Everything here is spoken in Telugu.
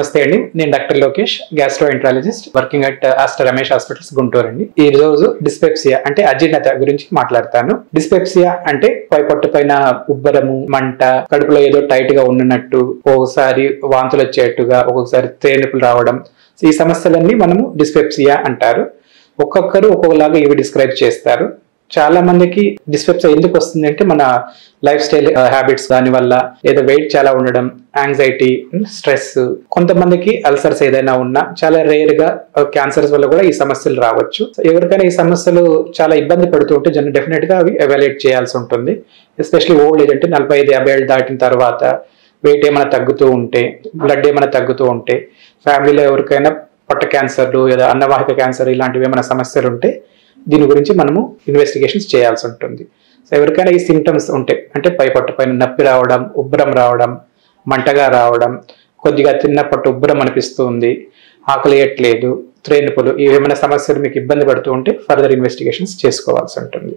నమస్తే అండి. నేను doctor Lokesh, gastroenterologist, working at Aster Ramesh hospitals, Guntur అండి. ఈ రోజు డిస్పెప్సియా అంటే అజీర్ణత గురించి మాట్లాడతాను. డిస్పెప్సియా అంటే పొట్టు పైన ఉబ్బరము, మంట, కడుపులో ఏదో టైట్ గా ఉన్నట్టు, ఒక్కొక్కసారి వాంతులు వచ్చేట్టుగా, ఒక్కొక్కసారి తేనెపులు రావడం, ఈ సమస్యలన్నీ మనము డిస్పెప్సియా అంటారు. ఒక్కొక్కరు ఒక్కొక్కలాగా ఇవి డిస్క్రైబ్ చేస్తారు. చాలా మందికి డిస్పెప్సియా ఎందుకు వస్తుంది అంటే మన లైఫ్ స్టైల్ హ్యాబిట్స్ దాని వల్ల, లేదా వెయిట్ చాలా ఉండడం, యాంగ్జైటీ, స్ట్రెస్, కొంతమందికి అల్సర్స్ ఏదైనా ఉన్నా, చాలా రేర్ గా క్యాన్సర్స్ వల్ల కూడా ఈ సమస్యలు రావచ్చు. ఎవరికైనా ఈ సమస్యలు చాలా ఇబ్బంది పడుతూ ఉంటే డెఫినెట్ గా అవి ఎవాల్యుయేట్ చేయాల్సి ఉంటుంది. ఎస్పెషల్లీ ఓల్డ్ ఏజ్ అంటే 45-50 ఏళ్ళు దాటిన తర్వాత వెయిట్ ఏమైనా తగ్గుతూ ఉంటే, బ్లడ్ ఏమైనా తగ్గుతూ ఉంటే, ఫ్యామిలీలో ఎవరికైనా పొట్ట క్యాన్సర్లు లేదా అన్నవాహిక క్యాన్సర్ ఇలాంటివి ఏమైనా సమస్యలు ఉంటే దీని గురించి మనము ఇన్వెస్టిగేషన్స్ చేయాల్సి ఉంటుంది. సో ఎవరికైనా ఈ సిమ్టమ్స్ ఉంటే, అంటే పొట్ట పైన నొప్పి రావడం, ఉబ్బరం రావడం, మంటగా రావడం, కొద్దిగా తిన్నప్పటి ఉబ్బరం అనిపిస్తుంది, ఆకలి వేయట్లేదు, త్రేనుపులు, ఏమైనా సమస్యలు మీకు ఇబ్బంది పడుతూ ఉంటే ఫర్దర్ ఇన్వెస్టిగేషన్స్ చేసుకోవాల్సి ఉంటుంది.